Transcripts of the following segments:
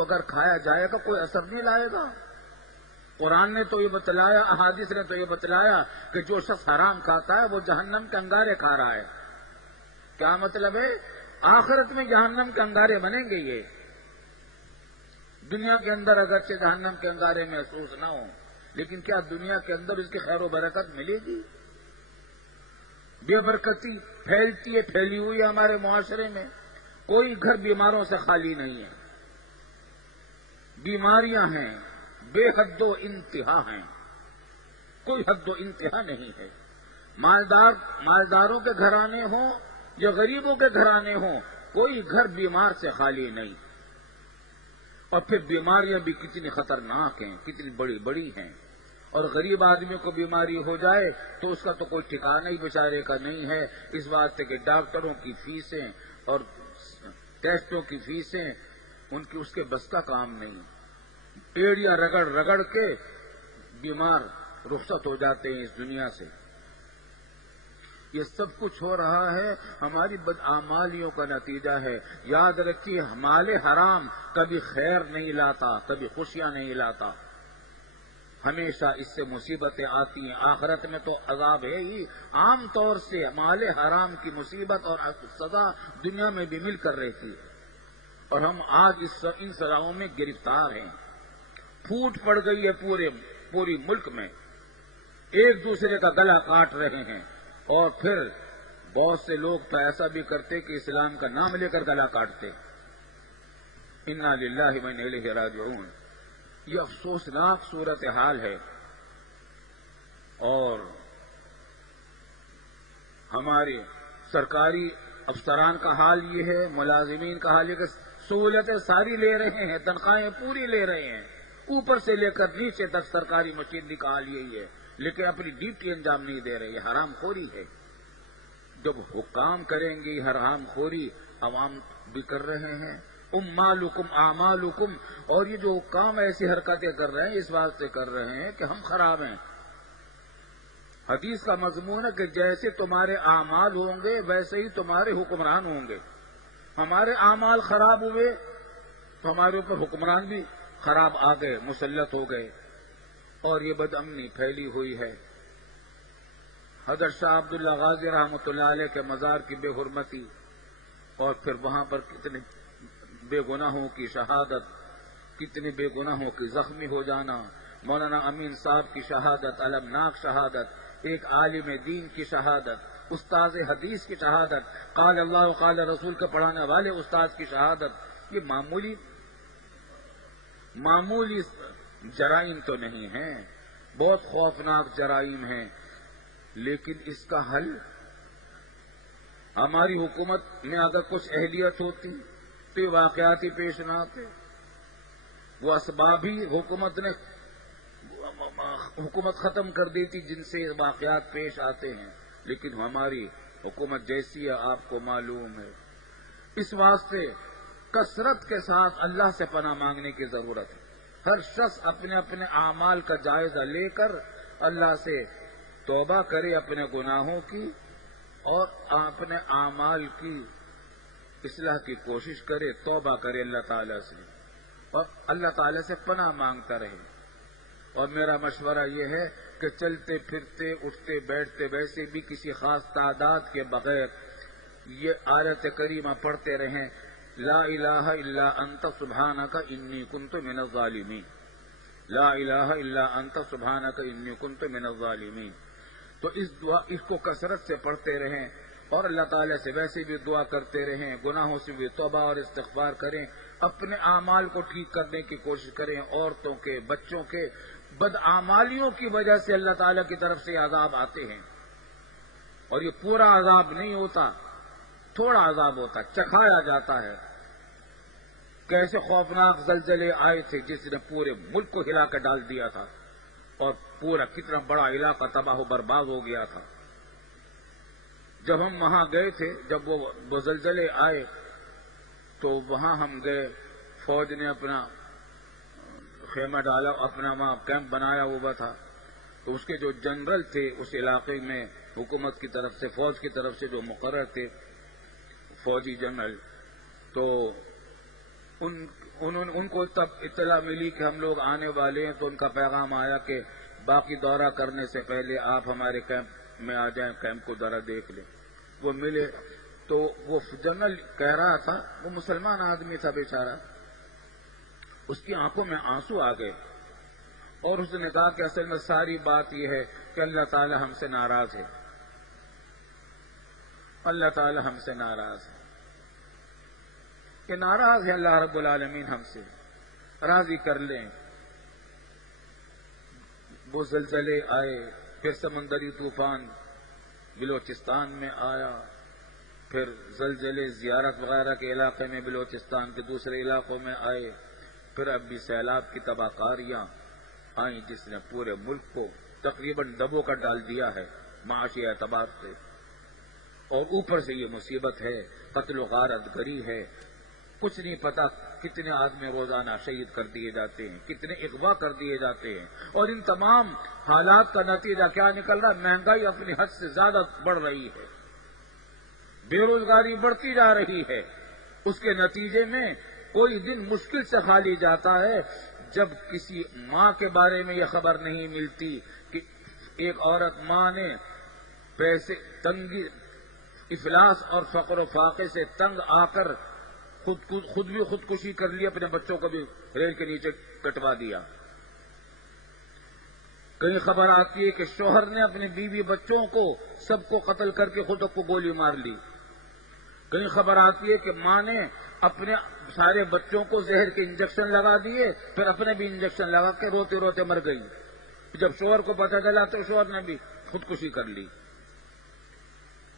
تو اگر کھایا جائے گا کوئی اثر نہیں لائے گا. قرآن نے تو یہ بتلایا, احادیث نے تو یہ بتلایا کہ جو شخص حرام کھاتا ہے وہ جہنم کے انگارے کھا رہا ہے. کیا مطلب ہے؟ آخرت میں جہنم کے انگارے بنیں گے. یہ دنیا کے اندر اگرچہ جہنم کے انگارے محسوس نہ ہوں, لیکن کیا دنیا کے اندر اس کی خیر و برکت ملے گی؟ بے برکتی پھیلتی ہے, پھیلی ہوئی ہے ہمارے معاشرے میں. کوئی گھر بیماروں سے خالی نہیں ہے. بیماریاں ہیں, بے حد و انتہا ہیں, کوئی حد و انتہا نہیں ہے. مالداروں کے گھرانے ہوں یا غریبوں کے گھرانے ہوں, کوئی گھر بیمار سے خالی نہیں. اور پھر بیماریاں بھی کتنی خطرناک ہیں, کتنی بڑی بڑی ہیں. اور غریب آدمی کو بیماری ہو جائے تو اس کا تو کوئی ٹھکانہ ہی بیچارے کا نہیں ہے. اس واسطے کہ ڈاکٹروں کی فیسیں اور ٹیسٹوں کی فیسیں اس کے بس کا کام نہیں. ایڑیاں رگڑ رگڑ کے بیمار رخصت ہو جاتے ہیں اس دنیا سے. یہ سب کچھ ہو رہا ہے ہماری بدعمالیوں کا نتیجہ ہے. یاد رکھیے, مال حرام کبھی خیر نہیں لاتا, کبھی خوشیاں نہیں لاتا. ہمیشہ اس سے مصیبتیں آتی ہیں. آخرت میں تو عذاب ہے ہی. عام طور سے مال حرام کی مصیبت اور سزا دنیا میں بھی مل کر رہتی ہے, اور ہم آج ان سزاؤں میں گرفتار ہیں. پھوٹ پڑ گئی ہے پوری ملک میں. ایک دوسرے کا گلا کاٹ رہے ہیں, اور پھر بہت سے لوگ تو ایسا بھی کرتے کہ اسلام کا نام لے کر گلا کاٹتے. انا للہ و انا الیہ راجعون. یہ افسوسناک صورتحال ہے. اور ہمارے سرکاری افسران کا حال یہ ہے, ملازمین کا حال یہ کہ سہولتیں ساری لے رہے ہیں, تنخواہیں پوری لے رہے ہیں, اوپر سے لے کر نیچے تک سرکاری مشینری کا حال یہی ہے, لیکن اپنی ڈیوٹی انجام نہیں دے رہے. یہ حرام خوری ہے. جب حکام کریں گے حرام خوری, عوام بھی کر رہے ہیں. امالکم اعمالکم. اور یہ جو حکام ایسی حرکتیں کر رہے ہیں اس واسطے کر رہے ہیں کہ ہم خراب ہیں. حدیث کا مضمون ہے کہ جیسے تمہارے اعمال ہوں گے ویسے ہی تمہارے حکمران ہوں گے. ہمارے اعمال خراب ہوئے تو ہمارے اوپر حکمران بھی خراب آ گئے, مسلط ہو گئے, اور یہ بدامنی پھیلی ہوئی ہے. حضرت شاہ عبداللہ غازی رحمۃ اللہ علیہ کے مزار کی بے حرمتی, اور پھر وہاں پر کتنے بے گناہوں کی شہادت, کتنے بے گناہوں کی زخمی ہو جانا. مولانا امین صاحب کی شہادت, المناک شہادت, ایک عالم دین کی شہادت, استاد حدیث کی شہادت, قال اللہ و قال رسول کے پڑھانے والے استاد کی شہادت. یہ معمولی جرائم تو نہیں ہیں, بہت خوفناک جرائم ہیں. لیکن اس کا حل, ہماری حکومت میں اگر کچھ اہلیت ہوتی تو یہ واقعات ہی پیش نہ آتے. وہ اسباب ہی حکومت ختم کر دیتی جن سے واقعات پیش آتے ہیں. لیکن ہماری حکومت جیسی ہے آپ کو معلوم ہے. اس واسطے کثرت کے ساتھ اللہ سے پناہ مانگنے کی ضرورت ہے. ہر شخص اپنے اپنے اعمال کا جائزہ لے کر اللہ سے توبہ کرے اپنے گناہوں کی, اور اپنے اعمال کی اصلاح کی کوشش کرے, توبہ کرے اللہ تعالیٰ سے, اور اللہ تعالیٰ سے پناہ مانگتا رہے. اور میرا مشورہ یہ ہے کہ چلتے پھرتے اٹھتے بیٹھتے ویسے بھی کسی خاص تعداد کے بغیر یہ آیت کریمہ پڑھتے رہیں, لا الہ الا انت سبحانک انی کنت من الظالمین, لا الہ الا انت سبحانک انی کنت من الظالمین. تو اس کو کثرت سے پڑھتے رہیں, اور اللہ تعالیٰ سے ویسے بھی دعا کرتے رہیں, گناہوں سے بھی توبہ اور استغفار کریں, اپنے اعمال کو ٹھیک کرنے کی کوشش کریں. عورتوں کے, بچوں کے بدعمالیوں کی وجہ سے اللہ تعالیٰ کی طرف سے عذاب آتے ہیں, اور یہ پورا عذاب نہیں ہوتا, تھوڑا عذاب ہوتا, چکھایا جاتا ہے. کیسے خوفناک زلزلے آئے تھے جس نے پورے ملک کو ہلا کر ڈال دیا تھا, اور پورا کتنا بڑا علاقہ تباہ و برباد ہو گیا تھا. جب ہم وہاں گئے تھے, جب وہ زلزلے آئے تو وہاں ہم گئے, فوج نے اپنا خیمہ ڈالا, اپنا وہاں کیمپ بنایا ہوا تھا. تو اس کے جو جنرل تھے اس علاقے میں حکومت کی طرف سے, فوج کی طرف سے جو مقرر تھے فوجی جنرل, تو ان کو تب اطلاع ملی کہ ہم لوگ آنے والے ہیں، تو ان کا پیغام آیا کہ باقی دورہ کرنے سے پہلے آپ ہمارے کیمپ میں آ جائیں، کیمپ کو ذرا دیکھ لیں۔ وہ ملے تو وہ جنرل کہہ رہا تھا، وہ مسلمان آدمی تھا بیچارہ، اس کی آنکھوں میں آنسو آ گئے، اور اس نے کہا کہ اصل میں ساری بات یہ ہے کہ اللہ تعالی ہم سے ناراض ہے، اللہ تعالی ہم سے ناراض ہے، کہ ناراض ہے اللہ رب العالمین ہم سے، راضی کر لیں۔ وہ زلزلے آئے، پھر سمندری طوفان بلوچستان میں آیا، پھر زلزلے زیارت وغیرہ کے علاقے میں بلوچستان کے دوسرے علاقوں میں آئے، پھر اب بھی سیلاب کی تباہ کاریاں آئیں جس نے پورے ملک کو تقریباً دبو کر ڈال دیا ہے معاشی اعتبار سے، اور اوپر سے یہ مصیبت ہے، قتل و غارت گری ہے، کچھ نہیں پتا کتنے آدمی روزانہ شہید کر دیے جاتے ہیں، کتنے اغوا کر دیے جاتے ہیں، اور ان تمام حالات کا نتیجہ کیا نکل رہا ہے؟ مہنگائی اپنی حد سے زیادہ بڑھ رہی ہے، بے روزگاری بڑھتی جا رہی ہے، اس کے نتیجے میں کوئی دن مشکل سے خالی جاتا ہے جب کسی ماں کے بارے میں یہ خبر نہیں ملتی کہ ایک عورت ماں نے پیسے تنگی، افلاس اور فقر و فاقے سے تنگ آ کر خود بھی خودکشی کر لی، اپنے بچوں کو بھی ریل کے نیچے کٹوا دیا۔ کئی خبر آتی ہے کہ شوہر نے اپنے بیوی بچوں کو سب کو قتل کر کے خود کو گولی مار لی۔ کئی خبر آتی ہے کہ ماں نے اپنے سارے بچوں کو زہر کے انجیکشن لگا دیے، پھر اپنے بھی انجیکشن لگا کے روتے روتے مر گئی۔ جب شوہر کو پتہ چلا تو شوہر نے بھی خودکشی کر لی۔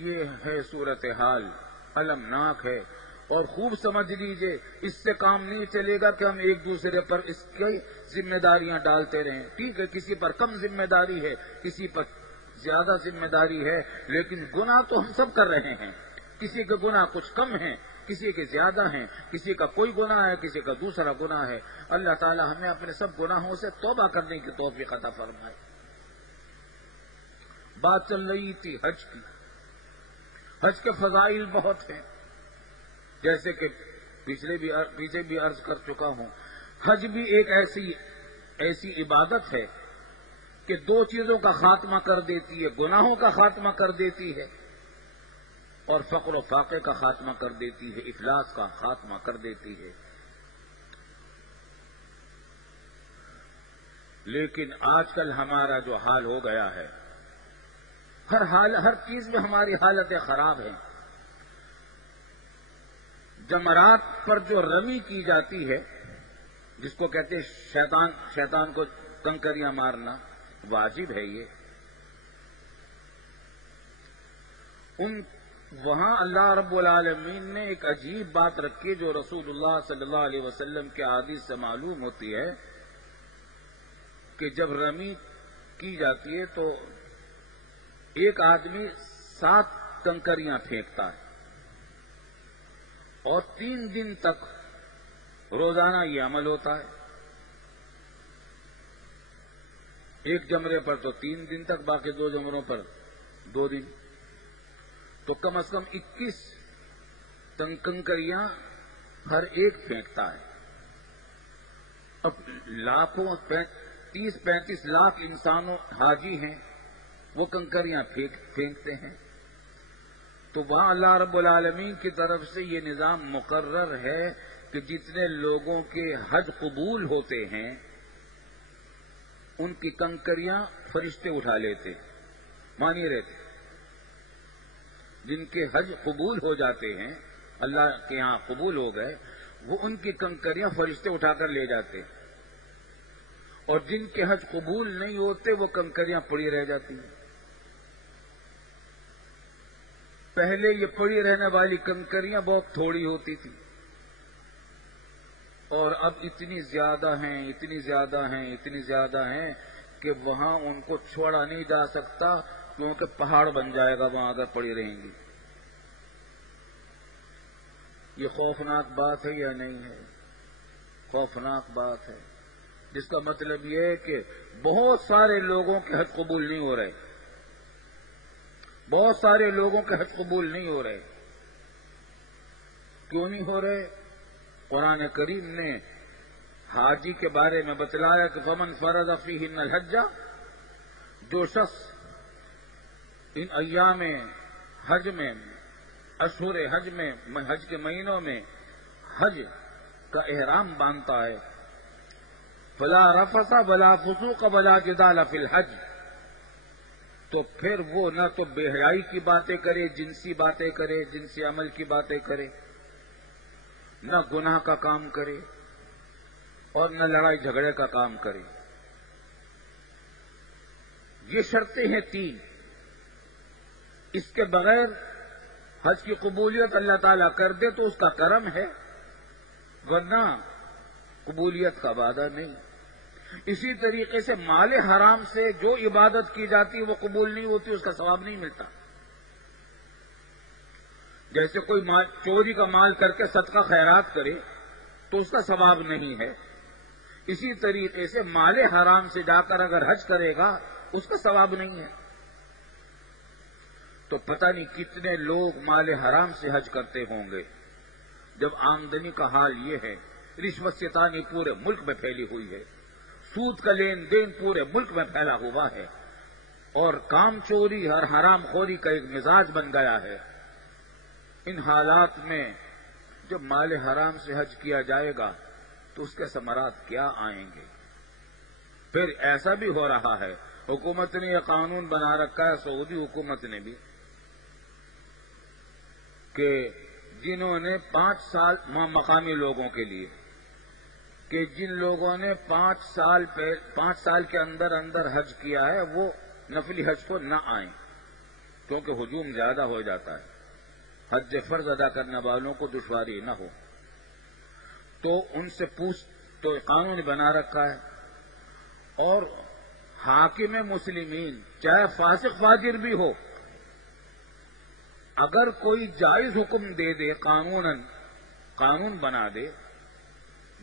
یہ ہے صورتحال، المناک ہے، اور خوب سمجھ لیجئے اس سے کام نہیں چلے گا کہ ہم ایک دوسرے پر اس کی ذمہ داریاں ڈالتے رہیں۔ ٹھیک ہے، کسی پر کم ذمہ داری ہے، کسی پر زیادہ ذمہ داری ہے، لیکن گناہ تو ہم سب کر رہے ہیں۔ کسی کے گناہ کچھ کم ہیں، کسی کے زیادہ ہیں، کسی کا کوئی گناہ ہے، کسی کا دوسرا گناہ ہے۔ اللہ تعالی ہمیں اپنے سب گناہوں سے توبہ کرنے کی توفیق عطا فرمائے۔ بات چل رہی تھی حج کی۔ حج کے فضائل بہت ہیں، جیسے کہ پیچھے بھی عرض کر چکا ہوں۔ حج بھی ایک ایسی عبادت ہے کہ دو چیزوں کا خاتمہ کر دیتی ہے، گناہوں کا خاتمہ کر دیتی ہے اور فقر و فاقے کا خاتمہ کر دیتی ہے، افلاس کا خاتمہ کر دیتی ہے۔ لیکن آج کل ہمارا جو حال ہو گیا ہے، ہر چیز میں ہماری حالتیں خراب ہیں۔ جمرات پر جو رمی کی جاتی ہے، جس کو کہتے ہیں شیطان کو کنکریاں مارنا، واجب ہے یہ۔ وہاں اللہ رب العالمین نے ایک عجیب بات رکھی جو رسول اللہ صلی اللہ علیہ وسلم کے حدیث سے معلوم ہوتی ہے کہ جب رمی کی جاتی ہے تو ایک آدمی 7 کنکریاں پھینکتا ہے، اور 3 دن تک روزانہ یہ عمل ہوتا ہے۔ ایک جمرے پر تو 3 دن تک، باقی 2 جمروں پر 2 دن، تو کم از کم 21 کنکریاں ہر ایک پھینکتا ہے۔ اب لاکھوں 30-35 لاکھ انسانوں حاجی ہیں، وہ کنکریاں پھینکتے ہیں، تو وہاں اللہ رب العالمین کی طرف سے یہ نظام مقرر ہے کہ جتنے لوگوں کے حج قبول ہوتے ہیں ان کی کنکریاں فرشتے اٹھا لیتے، مانی رہتے۔ جن کے حج قبول ہو جاتے ہیں، اللہ کے ہاں قبول ہو گئے، وہ ان کی کنکریاں فرشتے اٹھا کر لے جاتے، اور جن کے حج قبول نہیں ہوتے وہ کنکریاں پڑی رہ جاتی ہیں۔ پہلے یہ پڑی رہنے والی کنکریاں بہت تھوڑی ہوتی تھی، اور اب اتنی زیادہ ہیں کہ وہاں ان کو چھوڑا نہیں جا سکتا، کیونکہ پہاڑ بن جائے گا وہاں اگر پڑی رہیں گی۔ یہ خوفناک بات ہے یا نہیں ہے؟ خوفناک بات ہے، جس کا مطلب یہ ہے کہ بہت سارے لوگوں کے حج قبول نہیں ہو رہے، بہت سارے لوگوں کے حج قبول نہیں ہو رہے۔ کیوں نہیں ہو رہے؟ قرآن کریم نے حاجی کے بارے میں بتلایا کہ فمن فرض فیہن الحج، جو شخص ان ایام حج میں، اشہر حج میں، حج کے مہینوں میں حج کا احرام باندھتا ہے، فلا رفث ولا فسوق ولا جدال فی الحج، تو پھر وہ نہ تو بے حیائی کی باتیں کرے، جنسی باتیں کرے، جنسی عمل کی باتیں کرے، نہ گناہ کا کام کرے اور نہ لڑائی جھگڑے کا کام کرے۔ یہ شرطیں ہیں 3، اس کے بغیر حج کی قبولیت اللہ تعالیٰ کر دے تو اس کا کرم ہے، ورنہ قبولیت کا وعدہ نہیں۔ اسی طریقے سے مال حرام سے جو عبادت کی جاتی ہے وہ قبول نہیں ہوتی، اس کا ثواب نہیں ملتا۔ جیسے کوئی چوری کا مال کر کے صدقہ خیرات کرے تو اس کا ثواب نہیں ہے، اسی طریقے سے مال حرام سے جا کر اگر حج کرے گا اس کا ثواب نہیں ہے۔ تو پتہ نہیں کتنے لوگ مال حرام سے حج کرتے ہوں گے، جب آمدنی کا حال یہ ہے۔ رشوت ستانی پورے ملک میں پھیلی ہوئی ہے، سود کا لین دین پورے ملک میں پھیلا ہوا ہے، اور کام چوری اور حرام خوری کا ایک مزاج بن گیا ہے۔ ان حالات میں جب مال حرام سے حج کیا جائے گا تو اس کے ثمرات کیا آئیں گے؟ پھر ایسا بھی ہو رہا ہے، حکومت نے یہ قانون بنا رکھا ہے، سعودی حکومت نے بھی، کہ جنہوں نے 5 سال مقامی لوگوں کے لیے، کہ جن لوگوں نے 5 سال کے اندر حج کیا ہے وہ نفلی حج کو نہ آئیں، کیونکہ ہجوم زیادہ ہو جاتا ہے، حج فرض ادا کرنے والوں کو دشواری نہ ہو، تو ان سے تو قانون بنا رکھا ہے۔ اور حاکم مسلمین چاہے فاسق فاجر بھی ہو، اگر کوئی جائز حکم دے دے، قانون بنا دے،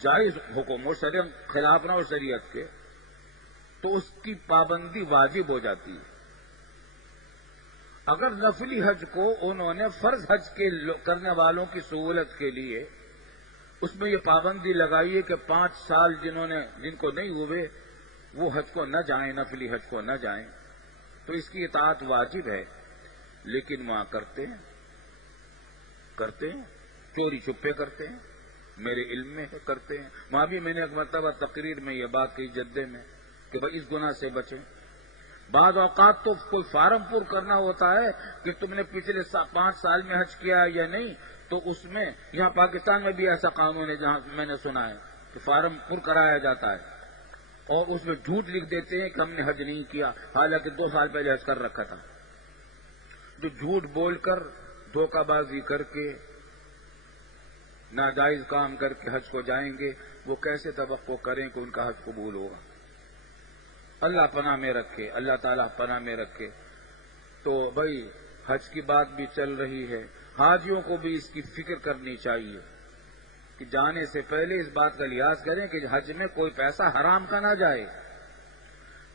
جائز حکم ہو، شریعت خلاف نہ ہو شریعت کے، تو اس کی پابندی واجب ہو جاتی ہے۔ اگر نفلی حج کو انہوں نے فرض حج کے کرنے والوں کی سہولت کے لیے اس میں یہ پابندی لگائی ہے کہ 5 سال جن کو نہیں ہوئے وہ حج کو نہ جائیں، نفلی حج کو نہ جائیں، تو اس کی اطاعت واجب ہے، لیکن وہاں کرتے ہیں چوری چھپے کرتے ہیں، میرے علم میں کرتے ہیں۔ وہاں بھی میں نے ایک مرتبہ تقریر میں یہ بات کہی جدے میں کہ بھائی اس گناہ سے بچیں۔ بعض اوقات تو کوئی فارم پر کرنا ہوتا ہے کہ تم نے پچھلے 5 سال میں حج کیا ہے یا نہیں، تو اس میں یہاں پاکستان میں بھی ایسا قانون ہے جہاں میں نے سنا ہے کہ فارم پر کرایا جاتا ہے اور اس میں جھوٹ لکھ دیتے ہیں کہ ہم نے حج نہیں کیا، حالانکہ 2 سال پہلے حج کر رکھا تھا۔ جو جھوٹ بول کر، دھوکہ بازی کر کے، ناجائز کام کر کے حج کو جائیں گے، وہ کیسے توقع کریں کہ ان کا حج قبول ہوگا؟ اللہ پناہ میں رکھے، اللہ تعالیٰ پناہ میں رکھے۔ تو بھائی حج کی بات بھی چل رہی ہے، حاجیوں کو بھی اس کی فکر کرنی چاہیے کہ جانے سے پہلے اس بات کا لحاظ کریں کہ حج میں کوئی پیسہ حرام کا نہ جائے،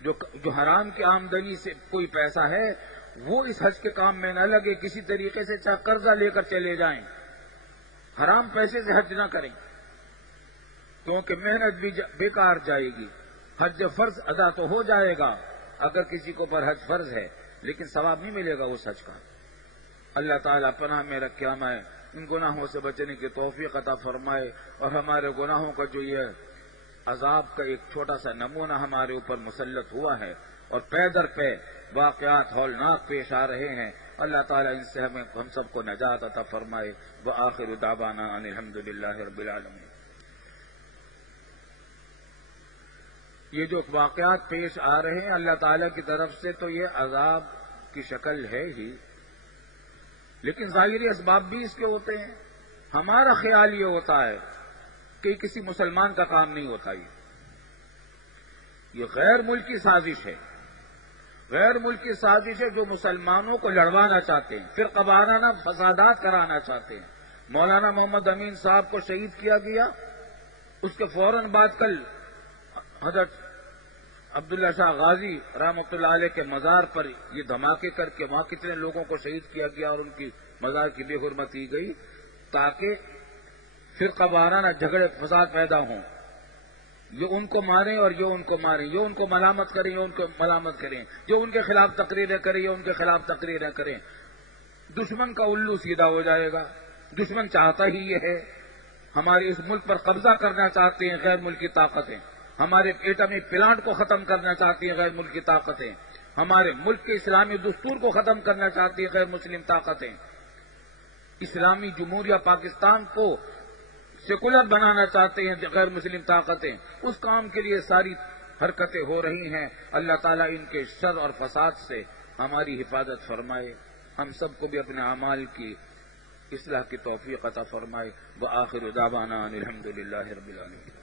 جو حرام کی آمدنی سے کوئی پیسہ ہے وہ اس حج کے کام میں نہ لگے، کسی طریقے سے چاہے قرضہ لے کر چلے جائیں، حرام پیسے سے حج نہ کریں، کیونکہ محنت بھی بیکار جائے گی۔ حج فرض ادا تو ہو جائے گا اگر کسی کو پر حج فرض ہے، لیکن ثواب نہیں ملے گا اس حج کا۔ اللہ تعالیٰ پناہ میں رکھے، ہمیں ان گناہوں سے بچنے کی توفیق عطا فرمائے، اور ہمارے گناہوں کا جو یہ عذاب کا ایک چھوٹا سا نمونہ ہمارے اوپر مسلط ہوا ہے اور پے در پے واقعات ہولناک پیش آ رہے ہیں، اللہ تعالیٰ ان سے ہم سب کو نجات عطا فرمائے۔ وآخر دعوانا ان الحمد للہ رب العالمین۔ یہ جو واقعات پیش آ رہے ہیں اللہ تعالیٰ کی طرف سے، تو یہ عذاب کی شکل ہے ہی، لیکن ظاہری اسباب بھی اس کے ہوتے ہیں۔ ہمارا خیال یہ ہوتا ہے کہ کسی مسلمان کا کام نہیں ہوتا، یہ غیر ملکی سازش ہے، غیر ملکی سازش ہے جو مسلمانوں کو لڑوانا چاہتے ہیں، پھر قبارانہ فسادات کرانا چاہتے ہیں۔ مولانا محمد امین صاحب کو شہید کیا گیا، اس کے فوراً بعد کل حضرت عبداللہ شاہ غازی رحمۃ اللہ علیہ کے مزار پر یہ دھماکے کر کے وہاں کتنے لوگوں کو شہید کیا گیا اور ان کی مزار کی بے حرمتی گئی، تاکہ فرقہ وارانہ جھگڑے فساد پیدا ہوں، یہ ان کو ماریں اور یہ ان کو ماریں، یہ ان کو ملامت کریں، یہ ان کو ملامت کریں، جو ان کے خلاف تقریریں کریں، یہ ان کے خلاف تقریریں کریں، دشمن کا الو سیدھا ہو جائے گا۔ دشمن چاہتا ہی یہ ہے، ہمارے اس ملک پر قبضہ کرنا چاہتے ہیں غیر ملکی طاقتیں، ہمارے ایٹمی پلانٹ کو ختم کرنا چاہتی ہیں غیر ملکی طاقتیں، ہمارے ملک کے اسلامی دستور کو ختم کرنا چاہتی ہیں غیر مسلم طاقتیں، اسلامی جمہوریہ پاکستان کو سیکولر بنانا چاہتے ہیں غیر مسلم طاقتیں۔ اس کام کے لیے ساری حرکتیں ہو رہی ہیں۔ اللہ تعالیٰ ان کے شر اور فساد سے ہماری حفاظت فرمائے، ہم سب کو بھی اپنے اعمال کی اصلاح کی توفیق عطا فرمائے۔ وآخر دعوانا ان الحمد للہ رب العالمین۔